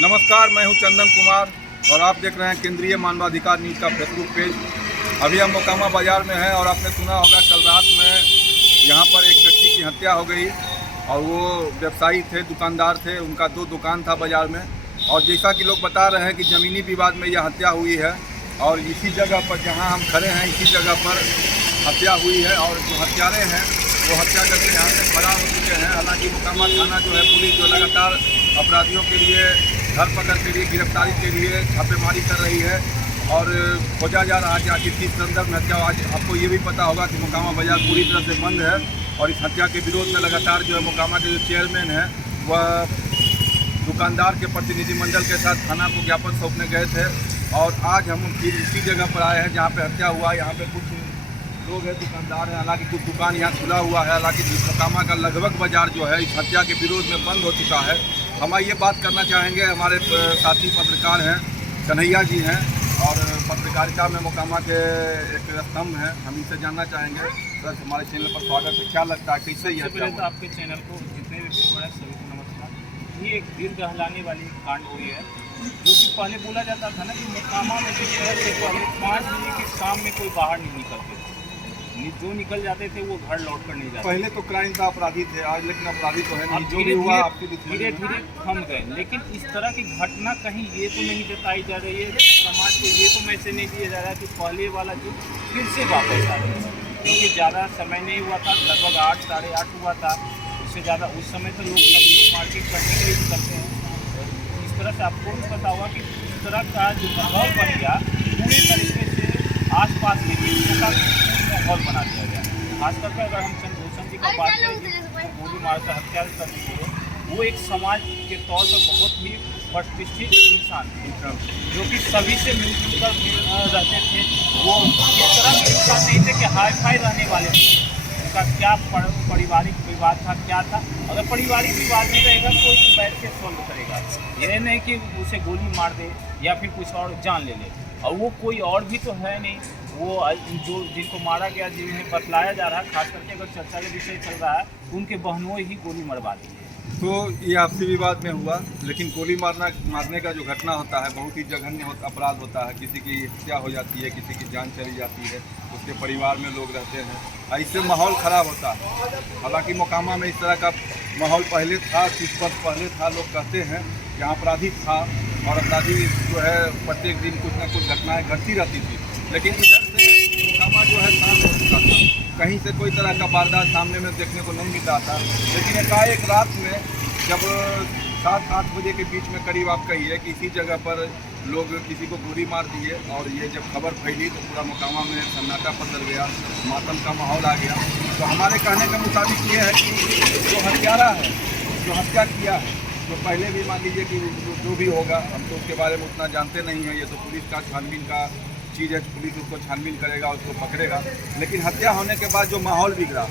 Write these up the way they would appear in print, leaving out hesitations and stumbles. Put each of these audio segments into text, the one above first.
नमस्कार, मैं हूं चंदन कुमार और आप देख रहे हैं केंद्रीय मानवाधिकार न्यूज़ का फेसबुक पेज। अभी हम मोकामा बाज़ार में हैं और आपने सुना होगा कल रात में यहां पर एक व्यक्ति की हत्या हो गई और वो व्यवसायी थे, दुकानदार थे, उनका 2 दुकान था बाज़ार में। और जैसा कि लोग बता रहे हैं कि ज़मीनी विवाद में यह हत्या हुई है और इसी जगह पर जहाँ हम खड़े हैं इसी जगह पर हत्या हुई है और जो हत्यारे हैं वो हत्या करके यहाँ से फरार हो चुके हैं। हालांकि मोकामा थाना जो है, पुलिस जो लगातार अपराधियों के लिए धरपकड़ के लिए, गिरफ्तारी के लिए छापेमारी कर रही है और खोजा जा रहा है कि आखिर किस संदर्भ में हत्या। आज आपको ये भी पता होगा कि मोकामा बाजार पूरी तरह से बंद है और इस हत्या के विरोध में लगातार जो है मोकामा के जो चेयरमैन हैं वह दुकानदार के प्रतिनिधिमंडल के साथ थाना को ज्ञापन सौंपने गए थे। और आज हम फिर इसी जगह पर आए हैं जहाँ पे हत्या हुआ। यहाँ पे कुछ लोग हैं, दुकानदार हैं, हालांकि कुछ दुकान यहाँ खुला हुआ है। हालांकि मोकामा का लगभग बाजार जो है इस हत्या के विरोध में बंद हो चुका है। हम ये बात करना चाहेंगे, हमारे साथी पत्रकार हैं, कन्हैया जी हैं और पत्रकारिता में मोकामा के एक स्तंभ हैं। हम इनसे जानना चाहेंगे। सर, हमारे चैनल पर स्वागत है। क्या लगता है कैसे ये पहले तो आपके चैनल को जितने भी व्यूअर हैं सभी को नमस्कार। ये एक दिल दहलाने वाली कांड हुई है, जो कि पहले बोला जाता था ना कि मोकामा में जो शहर से पहले 5 बजे के शाम में कोई बाहर नहीं निकलते थे। जो निकल जाते थे वो घर लौट कर नहीं जाते। पहले तो क्राइम था, अपराधी थे, आज लेकिन अपराधी तो है नहीं। जो भी धीरे हुआ आपके धीरे थम गए। लेकिन इस तरह की घटना कहीं ये तो नहीं बताई जा रही है, समाज को ये तो मैसेज नहीं दिया जा रहा कि पहले वाला जो फिर से वापस आ रहा है। क्योंकि ज़्यादा समय नहीं हुआ था, लगभग 8 साढ़े 8 हुआ था। उससे ज़्यादा उस समय तो लोग सभी लोग मार्केट करने के लिए निकलते हैं। इस तरह से आपको भी पता होगा कि इस तरह का जो माहौल बन गया, पूरी तरीके से आसपास के चीज़ों का माहौल बना दिया गया। खास करके अगर हम चंद्रभूषण जी का बात करें, गोली मार कर हत्या कर दी है, वो एक समाज के तौर पर बहुत ही प्रतिष्ठित इंसान थे, जो कि सभी से मिलजुल कर रहते थे। वो इस तरह के इंसान नहीं थे कि हाई फाई रहने वाले थे। उनका क्या पारिवारिक विवाद था, क्या था। अगर पारिवारिक विवाद नहीं रहेगा कोई तो बैठ के सॉल्व करेगा। यह नहीं कि उसे गोली मार दे या फिर कुछ और जान ले। और वो कोई और भी तो है नहीं। वो जो जिनको मारा गया, जिन्हें बतलाया जा रहा है, खास करके अगर चर्चा का विषय चल रहा है, तो उनके बहनों ही गोली मरवा दी है। तो ये आपसी विवाद में हुआ, लेकिन गोली मारने का जो घटना होता है बहुत ही जघन्य अपराध होता है। किसी की हत्या हो जाती है, किसी की जान चली जाती है, उसके परिवार में लोग रहते हैं, इससे माहौल ख़राब होता है। हालांकि मोकामा में इस तरह का माहौल पहले था, कुछ वर्ष पहले था। लोग कहते हैं यहाँ अपराधी था और अपराधी जो है प्रत्येक दिन कुछ न कुछ घटनाएँ घटती रहती थी। लेकिन इधर से मोकामा जो है शांत हो चुका था, कहीं से कोई तरह का वारदात सामने में देखने को नहीं मिलता था। लेकिन एकाएक रात में जब 7-8 बजे के बीच में करीब आप कहिए कि इसी जगह पर लोग किसी को गोली मार दिए और ये जब खबर फैली तो पूरा मोकामा में सन्नाटा पसर गया, मातम का माहौल आ गया। तो हमारे कहने के मुताबिक ये है कि जो हत्यारा है, जो हत्या किया है, तो पहले भी मान लीजिए कि जो भी होगा, हम तो उसके बारे में उतना जानते नहीं हैं। ये तो पुलिस का छानबीन का चीज़ है, पुलिस उसको छानबीन करेगा, उसको पकड़ेगा। लेकिन हत्या होने के बाद जो माहौल बिगड़ा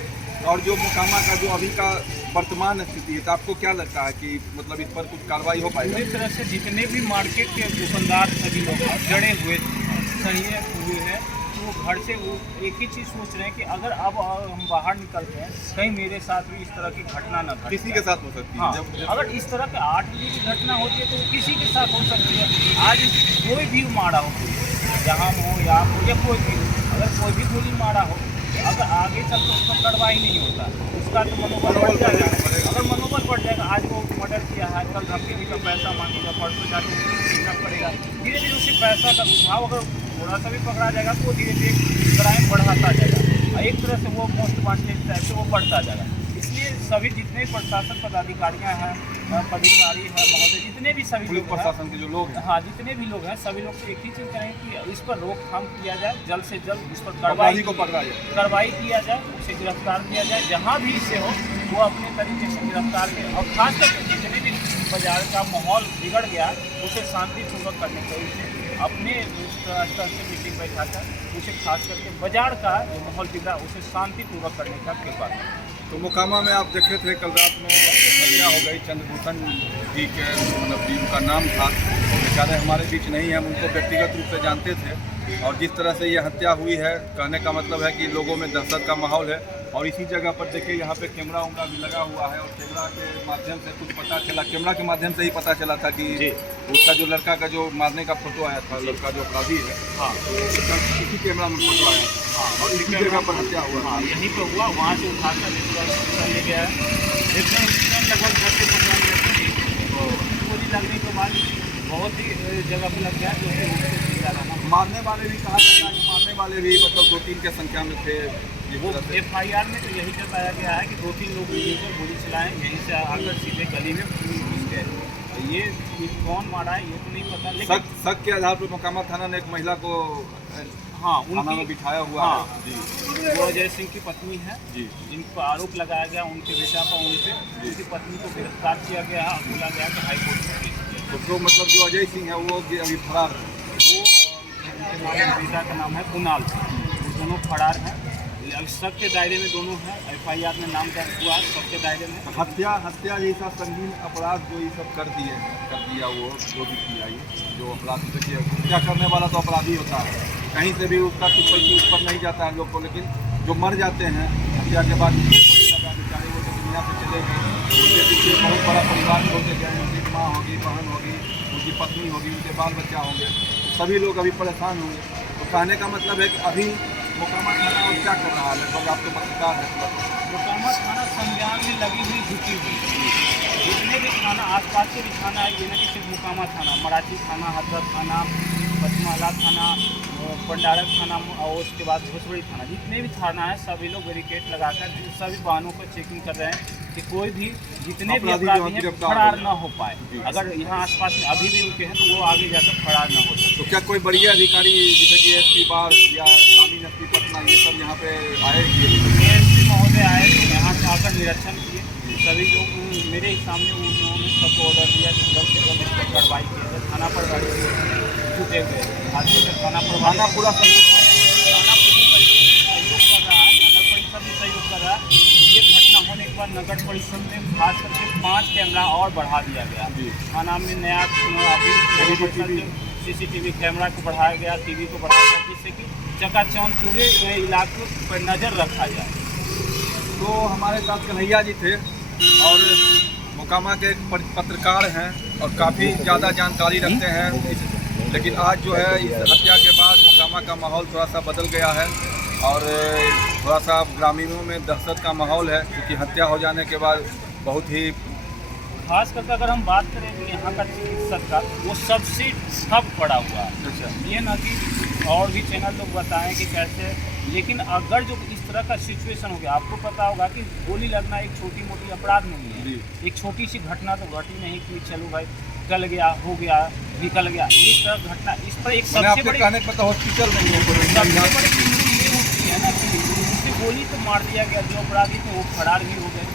और जो मोकामा का जो अभी का वर्तमान स्थिति है, तो आपको क्या लगता है कि मतलब इस पर कुछ कार्रवाई हो पाएगी? पूरी तरह से जितने भी मार्केट के दुकानदार सभी लोग जड़े हुए सही हुए हैं, तो वो घर से वो एक ही चीज़ सोच रहे हैं कि अगर अब हम बाहर निकलते हैं, कहीं मेरे साथ भी इस तरह की घटना न घटे। किसी के साथ हो सकती है। हाँ, जब अगर इस तरह के 8 बजे की घटना होती है तो किसी के साथ हो सकती है। आज कोई भी मारा हो, जहाँ हो या हो या कोई भी, अगर कोई भी गोली मारा हो, तो अगर आगे चल तो उसका कार्रवाई नहीं होता, उसका तो मनोबल बढ़ जाएगा। अगर मनोबल बढ़ जाएगा, आज वो मर्डर किया है, कल धमकी का पैसा मांगेगा, परसों जाके देना पड़ेगा। धीरे धीरे उससे पैसा का उठाव अगर थोड़ा सा भी पकड़ा जाएगा तो धीरे धीरे क्राइम बढ़ाता जाएगा। एक तरह से वो मोस्ट वांटेड टाइप से वो बढ़ता जाएगा। इसलिए सभी जितने प्रशासन पदाधिकारियाँ हैं, पदाधिकारी हैं, महोदय, जितने भी सभी पुलिस लोग प्रशासन के जो लोग हैं, हाँ, जितने भी लोग हैं, सभी लोग से एक ही चीज़ करें कि इस पर रोकथाम किया जाए, जल्द से जल्द इस पर अपराधी को पकड़ा जाए, कार्रवाई किया जाए, उसे गिरफ्तार किया जाए। जहाँ भी इसे हो वो अपने तरीके से गिरफ्तार करें। और खास करके जितने भी बाजार का माहौल बिगड़ गया उसे शांतिपूर्वक करने चाहिए। अपने स्तर से मीटिंग बैठाकर उसे खास करके बाजार का जो माहौल बिगड़ा उसे शांतिपूर्वक करने का कृपा करें। तो मोकामा में आप देखे थे कल रात में हत्या हो गई। चंद्रभूषण जी के मतलब जी उनका नाम था, बेचारे हमारे बीच नहीं है, हम उनको व्यक्तिगत रूप से जानते थे। और जिस तरह से ये हत्या हुई है, कहने का मतलब है कि लोगों में दहशत का माहौल है। और इसी जगह पर देखिए यहाँ पे कैमरा उमरा भी लगा हुआ है और कैमरा के माध्यम से कुछ पता चला, कैमरा के माध्यम से ही पता चला था कि उसका जो लड़का का जो मारने का फोटो आया था, लड़का जो अपराधी है, हाँ तो उसका इसी कैमरा में फोटो आया था हाँ और इसी जगह पर हत्या हुआ। हाँ यहीं पे हुआ, वहाँ से उठाकर हॉस्पिटल ले गया है। एकदम लगभग 10 से 15 मिनट में तो गोली लगने के बाद बहुत ही जगह पर लग गया, जो है उसको जिंदा रहना। मारने वाले भी कहा जाता है कि मारने वाले भी मतलब 2-3 के संख्या में थे। वो FIR में तो यही बताया गया है कि 2-3 लोग मिलकर गोली चलाएं, यहीं से आकर सीधे गली में घुस गए। ये कौन मारा है ये तो नहीं पता, लेकिन शक के आधार पर मोकामा थाना ने एक महिला को हाँ थाना में उनकी बिठाया हुआ हाँ, है जी। वो अजय सिंह की पत्नी है जी जिनको आरोप लगाया गया उनके बेटा पर, उनसे उनकी पत्नी को गिरफ्तार किया गया है और बोला गया कि हाईकोर्ट में पेश किया। तो मतलब जो अजय सिंह है वो अभी फरार है। वो उनके बेटा का नाम है कुणाल सिंह, वो दोनों फरार हैं। शक के दायरे में दोनों हैं, FIR में नाम दर्ज हुआ है, शक के दायरे में। हत्या जैसा संगीन अपराध जो ये सब कर दिया वो जो भी किया ये जो अपराध, देखिए हत्या करने वाला तो अपराधी होता है, कहीं से भी उसका टिप्पणी उस पर नहीं जाता है लोग को, लेकिन जो मर जाते हैं हत्या के बाद गोली लगा बेचारे वो तो दुनिया से चले गए, उनके पीछे बहुत बड़ा परिवार होते गए, उनकी माँ होगी, बहन होगी, उनकी पत्नी होगी, उनके बाल बच्चा होंगे, तो सभी लोग अभी परेशान होंगे। तो कहने का मतलब है कि अभी मोकामा थाना और क्या कर रहा है, लगभग आप तो पत्रकार है, मोकामा थाना संज्ञान में लगी हुई झुकी हुई, जितने भी थाना आसपास के भी थाना है, ये ना कि सिर्फ मोकामा थाना, मराठी थाना, हजरत थाना, पचमाला थाना, पंडारक थाना और उसके बाद भोसड़ी थाना, जितने भी थाना है सभी लोग बैरिकेड लगाकर सभी वाहनों को चेकिंग कर रहे हैं कि कोई भी जितने भी अपराधी हैं फरार न हो पाए। अगर यहाँ आसपास में अभी भी रुके हैं तो वो आगे जाकर फरार न हो सके। तो क्या कोई बढ़िया अधिकारी जैसे कि SP बार या ग्रामीण SP पटना ये सब यहाँ पे आए कि ASP महोदय आए तो यहाँ से आकर निरीक्षण किए, सभी लोग मेरे ही सामने उन्होंने सबको ऑर्डर दिया कि जल्द से जल्द इस पर कार्रवाई की जाए। थाना पर गाड़ी छूटे हुए हादसे से थाना पर पूरा सहयोग कर रहा है। थाना पूरी तरीके से सहयोग कर रहा है, नगर परिषद भी सहयोग कर रहा है। ये घटना होने के बाद नगर परिषद में खास करके 5 कैमरा और बढ़ा दिया गया। थाना में नया अभी CCTV कैमरा को बढ़ाया गया, TV को बढ़ाया गया, जिससे कि चकाचौंध पूरे इलाके पर नज़र रखा जाए। तो हमारे साथ कन्हैया जी थे और मोकामा के एक पत्रकार हैं और काफ़ी ज़्यादा जानकारी रखते हैं, लेकिन आज जो है इस हत्या के बाद मोकामा का माहौल थोड़ा सा बदल गया है और थोड़ा सा ग्रामीणों में दहशत का माहौल है, क्योंकि हत्या हो जाने के बाद बहुत ही खास करके अगर हम बात करें कि यहाँ का चिकित्सक का वो सबसे ठप पड़ा हुआ है। अच्छा ये ना कि और भी चैनल लोग बताएं कि कैसे, लेकिन अगर जो इस तरह का सिचुएशन हो गया, आपको पता होगा कि गोली लगना एक छोटी मोटी अपराध नहीं है, एक छोटी सी घटना तो घटी नहीं कि चलो भाई गल गया, हो गया, निकल गया, इस तरह घटना इस पर एक सबसे बड़ी कहने पर तो हॉस्पिटल नहीं है, सबसे बड़ी चीज़ ये होती है ना कि उससे गोली तो मार दिया गया, जो अपराधी थे वो फरार भी हो गए,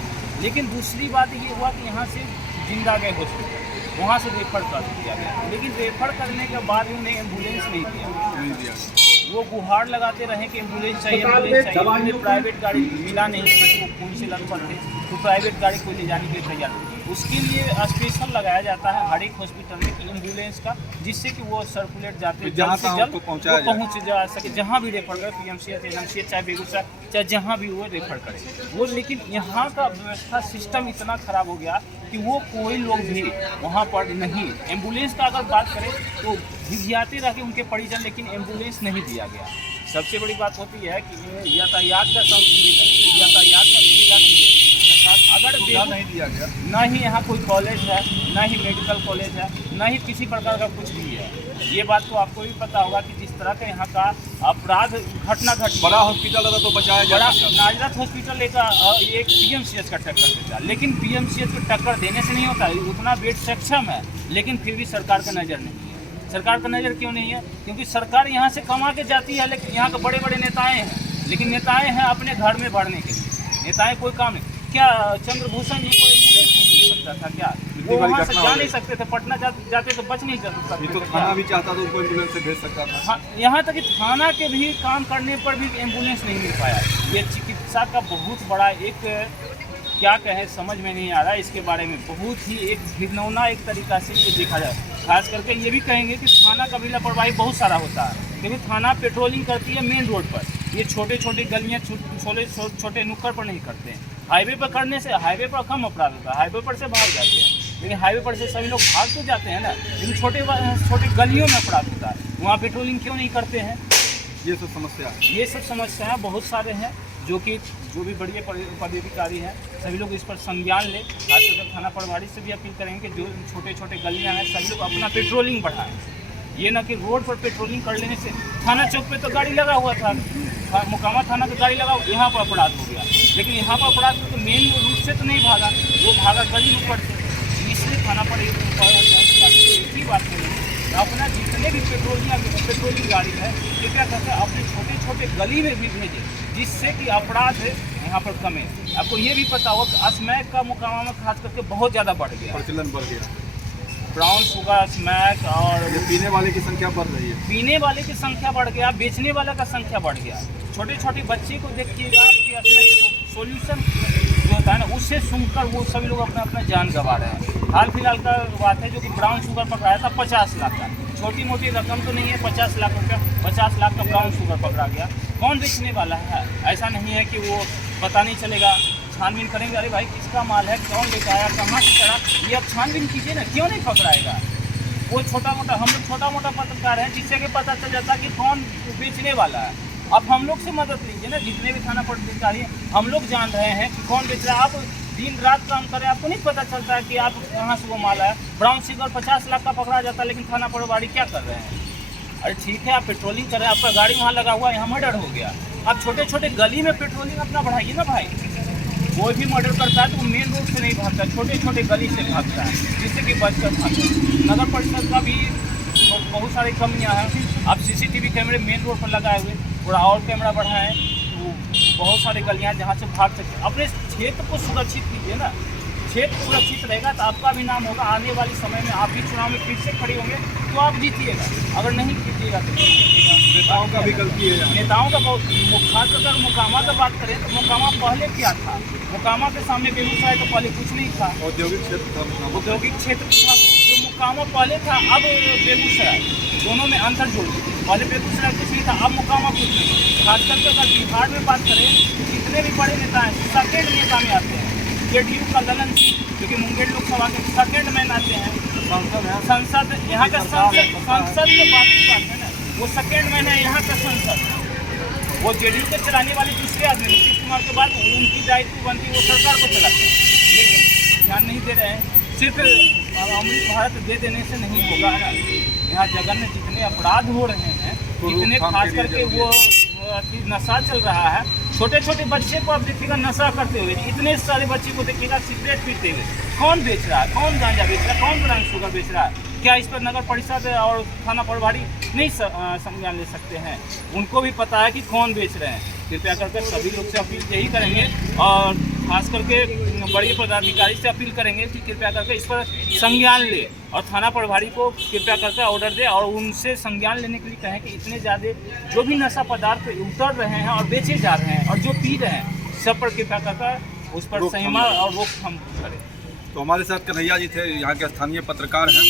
लेकिन दूसरी बात ये हुआ कि यहाँ से जिंदा गए हॉस्पिटल, वहाँ से रेफर कर दिया गया, लेकिन रेफर करने के बाद उन्हें एम्बुलेंस नहीं दिया। वो गुहार लगाते रहे कि एम्बुलेंस चाहिए, एम्बुलेंस चाहिए। उन्हें प्राइवेट गाड़ी मिला नहीं, वो खून से लथपथ थे, तो प्राइवेट गाड़ी को ले जाने के लिए तैयार थे। उसके लिए स्पेशल लगाया जाता है हर एक हॉस्पिटल में कि एम्बुलेंस का, जिससे कि वो सर्कुलेट जाते जल्द से जल्द पहुँच जा सके, जहाँ भी रेफर करे, PMCH, NMCH, चाहे बेगूसराय, चाहे जहाँ भी वो रेफर करे वो। लेकिन यहाँ का व्यवस्था सिस्टम इतना ख़राब हो गया कि वो कोई लोग भी वहाँ पर नहीं, एम्बुलेंस का अगर बात करें तो भिजियाते रह के उनके परिजन, लेकिन एम्बुलेंस नहीं दिया गया। सबसे बड़ी बात होती है कि यातायात का सुविधा नहीं है, अगर नहीं दिया गया, ना ही यहाँ कोई कॉलेज है, ना ही मेडिकल कॉलेज है, ना ही किसी प्रकार का कुछ भी है। ये बात तो आपको भी पता होगा कि जिस तरह का यहाँ का अपराध घटना घटी, बड़ा हॉस्पिटल रहता तो बचाया बड़ा जाता। नाजरत हॉस्पिटल एक PMCH का टक्कर देता है, लेकिन PMCH को टक्कर देने से नहीं होता, उतना बेड सक्षम है, लेकिन फिर भी सरकार का नज़र नहीं है। सरकार का नज़र क्यों नहीं है? क्योंकि सरकार यहाँ से कमा के जाती है, लेकिन यहाँ के बड़े बड़े नेताएँ हैं, लेकिन नेताएँ हैं अपने घर में बढ़ने के लिए, नेताएँ कोई काम नहीं। क्या चंद्रभूषण जी को एम्बुलेंस नहीं मिल सकता था क्या? वो वहाँ से जा नहीं सकते थे, पटना जाते तो बच नहीं सकते तो थाना भी चाहता तो उनको एम्बुलेंस से भेज सकता था। हाँ, यहाँ तक कि थाना के भी काम करने पर भी एम्बुलेंस नहीं मिल पाया। ये चिकित्सा का बहुत बड़ा एक क्या कहें समझ में नहीं आ रहा है, इसके बारे में बहुत ही एक घिनौना एक तरीका से ये देखा जाए। खास करके ये भी कहेंगे कि थाना का भी लापरवाही बहुत सारा होता है, क्योंकि थाना पेट्रोलिंग करती है मेन रोड पर, ये छोटे छोटे गलियाँ छोटे नुक्कड़ पर नहीं करते हैं। हाईवे पर करने से हाईवे पर कम अपराध होता है, हाईवे पर से भाग जाते हैं, लेकिन हाईवे पर से सभी लोग भाग तो जाते हैं ना, लेकिन छोटे गलियों में अपराध होता है, वहाँ पेट्रोलिंग क्यों नहीं करते हैं? ये सब समस्याएं बहुत सारे हैं जो भी बड़े पदाधिकारी हैं सभी लोग इस पर संज्ञान ले। खासकर थाना प्रभारी से भी अपील करेंगे कि जो छोटे गलियां हैं सभी लोग अपना पेट्रोलिंग बढ़ाएं। ये ना कि रोड पर पेट्रोलिंग कर लेने से, थाना चौक पे तो गाड़ी लगा हुआ था, मोकामा थाना का गाड़ी लगा, यहाँ पर अपराध हो गया, लेकिन यहाँ पर अपराध तो मेन रूट से तो नहीं भागा, वो भागा गली ऊपर से। इसलिए थाना पर एक ही बात करेंगे, अपना जितने भी पेट्रोलिंग गाड़ी है ये क्या करते हैं अपने छोटे गली में भी भेजें, जिससे कि अपराध यहाँ पर कमे। आपको ये भी पता होगा कि स्मैक का मोकामा में खास करके बहुत ज़्यादा बढ़ गया, प्रचलन बढ़ गया। ब्राउन शुगर, स्मैक और पीने वाले की संख्या बढ़ रही है, पीने वाले की संख्या बढ़ गया, बेचने वाले का संख्या बढ़ गया। छोटे बच्चे को देखिएगा कि सोल्यूशन जो होता है ना उससे सुनकर वो सभी लोग अपना जान गंवा रहे हैं। हाल फिलहाल का बात है जो कि ब्राउन शुगर पकड़ाया था 50 लाख का, छोटी मोटी रकम तो नहीं है, 50 लाख रुपया, 50 लाख का ब्राउन शुगर पकड़ा गया। कौन बेचने वाला है? ऐसा नहीं है कि वो पता नहीं चलेगा, छानबीन करेंगे, अरे भाई किसका माल है, कौन लेकर आया, कहाँ से चढ़ा, ये अब छानबीन कीजिए ना, क्यों नहीं पकड़ाएगा? वो हम लोग छोटा मोटा पत्रकार हैं जिससे कि पता चल जाता कि कौन बेचने वाला है। अब हम लोग से मदद लीजिए ना, जितने भी थाना पदाधिकारी हैं हम लोग जान रहे हैं कि कौन बेच रहा है। आप दिन रात काम करें, आपको नहीं पता चलता है कि आप कहाँ से वो माल है। ब्राउन शुगर 50 लाख का पकड़ा जाता है, लेकिन थाना प्रभारी क्या कर रहे हैं? अरे ठीक है आप पेट्रोलिंग कर रहे हैं, आपका गाड़ी वहाँ लगा हुआ है, यहाँ मर्डर हो गया, आप छोटे गली में पेट्रोलिंग अपना बढ़ाइए ना भाई। कोई भी मर्डर करता है तो मेन रोड से नहीं भागता, छोटे गली से भागता है, जिससे कि बचकर भागता। नगर परिषद का भी बहुत सारी कमियां हैं। आप CCTV कैमरे मेन रोड पर लगाए हुए, थोड़ा और कैमरा बढ़ाएं तो बहुत सारी गलियां जहां से भाग सकते हैं। अपने क्षेत्र को सुरक्षित कीजिए ना, क्षेत्र सुरक्षित रहेगा तो आपका भी नाम होगा। आने वाले समय में आप भी चुनाव में फिर से खड़े होंगे तो आप जीतिएगा, अगर नहीं जीतिएगा तो नहीं जीतिएगा। नेताओं का भी गलती है, नेताओं का बहुत। खासकर अगर मोकामा का बात करें तो मोकामा पहले क्या था? मोकामा के सामने बेगूसराय तो पहले कुछ नहीं था, औद्योगिक क्षेत्र था। जो मोकामा पहले था अब बेगूसराय, दोनों में अंतर जोड़ दीजिए। पहले बेगूसराय कुछ नहीं था, अब मोकामा कुछ नहीं। खासकर अगर बिहार में बात करें जितने भी बड़े नेता हैं सेकेंड नेता में आते हैं। JDU का ललन सिंह जो कि मुंगेर लोकसभा के सेकेंड मैन आते हैं, संसद यहाँ का संसद के बात है ना, वो सेकेंड मैन है यहाँ का संसद। वो JDU के चलाने वाले दूसरे आदमी नीतीश कुमार के बाद उनकी दायित्व बनती है, वो सरकार को चलाते हैं, लेकिन ध्यान नहीं दे रहे हैं। सिर्फ अमृत भारत दे देने से नहीं होगा ना, यहाँ जगन में जितने अपराध हो रहे हैं, जितने खास करके वो नशा चल रहा है, छोटे बच्चे को आप देखिएगा नशा करते हुए, इतने सारे बच्चे को देखिएगा सिगरेट पीते हुए। कौन बेच रहा है, कौन गांजा बेच रहा है, कौन ब्राउन शुगर बेच रहा है? क्या इस पर नगर परिषद और थाना प्रभारी नहीं संज्ञान ले सकते हैं? उनको भी पता है कि कौन बेच रहे हैं। कृपया करके सभी लोग से अपील यही करेंगे और खास करके बड़े पदाधिकारी से अपील करेंगे कि कृपया करके इस पर संज्ञान ले और थाना प्रभारी को कृपया करके ऑर्डर दे और उनसे संज्ञान लेने के लिए कहें कि इतने ज़्यादा जो भी नशा पदार्थ उतर रहे हैं और बेचे जा रहे हैं और जो पी रहे हैं, सब पर कृपया करके उस पर संयम और रोकथाम करें। तो हमारे साथ कन्हैया जी थे, यहाँ के स्थानीय पत्रकार हैं,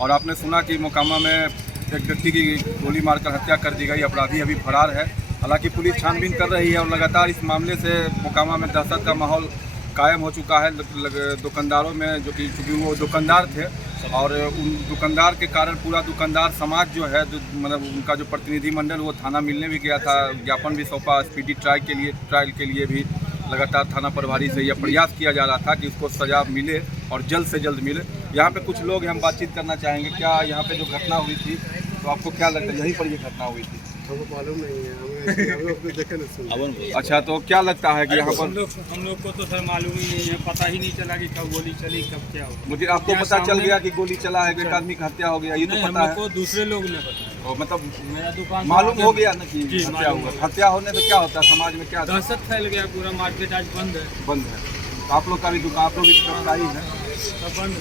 और आपने सुना कि मोकामा में एक व्यक्ति की गोली मारकर हत्या कर दी गई, अपराधी अभी फरार है। हालांकि पुलिस छानबीन कर रही है और लगातार इस मामले से मोकामा में दहशत का माहौल कायम हो चुका है। दुकानदारों में, जो कि चूँकि वो दुकानदार थे और उन दुकानदार के कारण पूरा दुकानदार समाज जो है, मतलब उनका जो प्रतिनिधिमंडल वो थाना मिलने भी गया था, ज्ञापन भी सौंपा स्पीडी ट्रायल के लिए भी लगातार थाना प्रभारी से यह प्रयास किया जा रहा था कि उसको सज़ा मिले और जल्द से जल्द मिले। यहाँ पे कुछ लोग हम बातचीत करना चाहेंगे। क्या यहाँ पे जो घटना हुई थी तो आपको क्या लगता है, यहीं पर ये घटना हुई थी? हमको मालूम नहीं है, हम लोग तो देखे नहीं। अच्छा, तो क्या लगता है कि यहाँ पर हम लोग को तो सर मालूम ही नहीं है, पता ही नहीं चला कि कब गोली चली, कब क्या हुआ। मुझे आपको पता चल गया कि गोली चला है, एक आदमी की हत्या हो गया, ये तो पता है? को दूसरे लोग ने बताया, मतलब मेरा दुकान मालूम हो गया ना कि हत्या हुआ। हत्या होने से क्या होता है समाज में, क्या दहशत फैल गया, पूरा मार्केट आज बंद है। तो आप लोग का भी दुकान, आप लोग भी दुकानदारी है, सब बंद।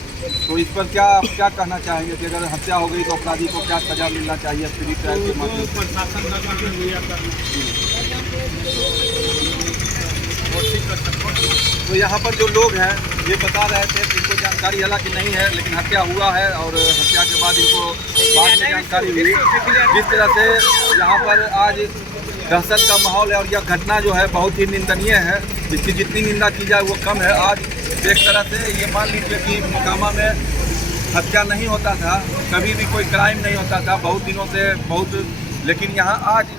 तो इस पर क्या कहना चाहेंगे कि अगर हत्या हो गई तो अपराधी को क्या सजा मिलना चाहिए स्पीडी ट्रायल के माध्यम से? प्रशासन का काम लिया करना। तो यहाँ पर जो लोग हैं ये बता रहे थे कि इनको जानकारी हालांकि नहीं है, लेकिन हत्या हुआ है और हत्या के बाद इनको बाद में जानकारी हुई। जिस तरह से यहाँ पर आज दहशत का माहौल है और यह घटना जो है बहुत ही निंदनीय है, इसकी जितनी निंदा की जाए वो कम है। आज एक तरह से ये मान लीजिए कि मोकामा में हत्या नहीं होता था, कभी भी कोई क्राइम नहीं होता था बहुत दिनों से लेकिन यहाँ आज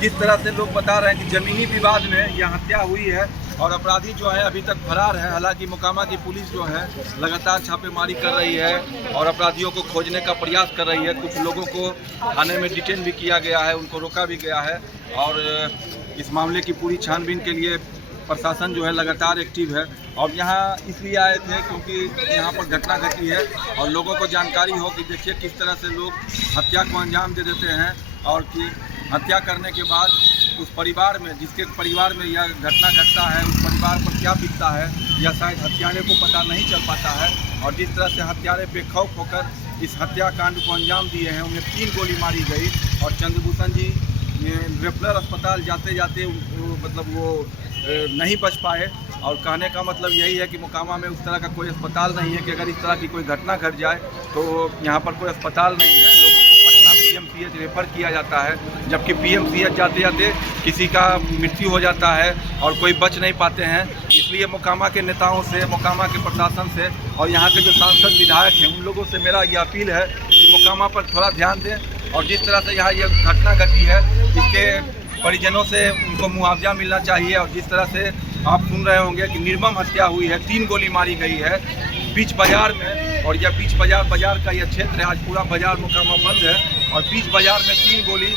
जिस तरह से लोग बता रहे हैं कि ज़मीनी विवाद में यह हत्या हुई है और अपराधी जो है अभी तक फरार है। हालांकि मोकामा की पुलिस जो है लगातार छापेमारी कर रही है और अपराधियों को खोजने का प्रयास कर रही है। कुछ लोगों को थाने में डिटेन भी किया गया है, उनको रोका भी गया है और इस मामले की पूरी छानबीन के लिए प्रशासन जो है लगातार एक्टिव है। और यहाँ इसलिए आए थे क्योंकि यहाँ पर घटना घटी है और लोगों को जानकारी हो कि देखिए किस तरह से लोग हत्या को अंजाम दे देते हैं और कि हत्या करने के बाद उस परिवार में, जिसके परिवार में यह घटना घटता है, उस परिवार पर क्या बीतता है या शायद हत्यारे को पता नहीं चल पाता है। और जिस तरह से हत्यारे बेखौफ होकर इस हत्याकांड को अंजाम दिए हैं, उन्हें 3 गोली मारी गई और चंद्रभूषण जी रेफरल अस्पताल जाते जाते वो नहीं बच पाए। और कहने का मतलब यही है कि मोकामा में उस तरह का कोई अस्पताल नहीं है कि अगर इस तरह की कोई घटना घट जाए तो यहाँ पर कोई अस्पताल नहीं है। लोगों को पटना PMCH रेफर किया जाता है, जबकि PMCH जाते जाते किसी का मृत्यु हो जाता है और कोई बच नहीं पाते हैं। इसलिए मोकामा के नेताओं से, मोकामा के प्रशासन से और यहाँ के जो सांसद विधायक हैं उन लोगों से मेरा यह अपील है कि मोकामा पर थोड़ा ध्यान दें और जिस तरह से यहाँ ये घटना घटी है इसके परिजनों से उनको मुआवजा मिलना चाहिए। और जिस तरह से आप सुन रहे होंगे कि निर्मम हत्या हुई है, 3 गोली मारी गई है बीच बाजार में। और यह बीच बाजार का यह क्षेत्र है, आज पूरा बाजार मोकामा बंद है और बीच बाजार में 3 गोली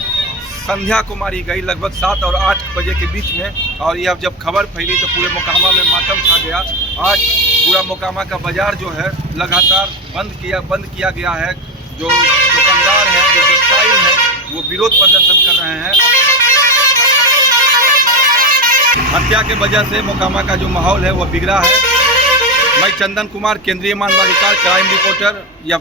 संध्या को मारी गई लगभग 7 और 8 बजे के बीच में। और यह जब खबर फैली तो पूरे मोकामा में मातम छा गया। आज पूरा मोकामा का बाजार जो है लगातार बंद किया गया है। जो दुकानदार हैं, जो व्यवसायी हैं, वो विरोध प्रदर्शन कर रहे हैं। हत्या के वजह से मोकामा का जो माहौल है वो बिगड़ा है। मैं चंदन कुमार, केंद्रीय मानवाधिकार क्राइम रिपोर्टर, या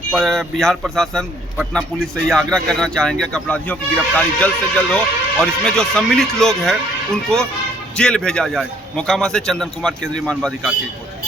बिहार प्रशासन, पटना पुलिस से यह आग्रह करना चाहेंगे कि अपराधियों की गिरफ्तारी जल्द से जल्द हो और इसमें जो सम्मिलित लोग हैं उनको जेल भेजा जाए। मोकामा से चंदन कुमार, केंद्रीय मानवाधिकार की रिपोर्ट।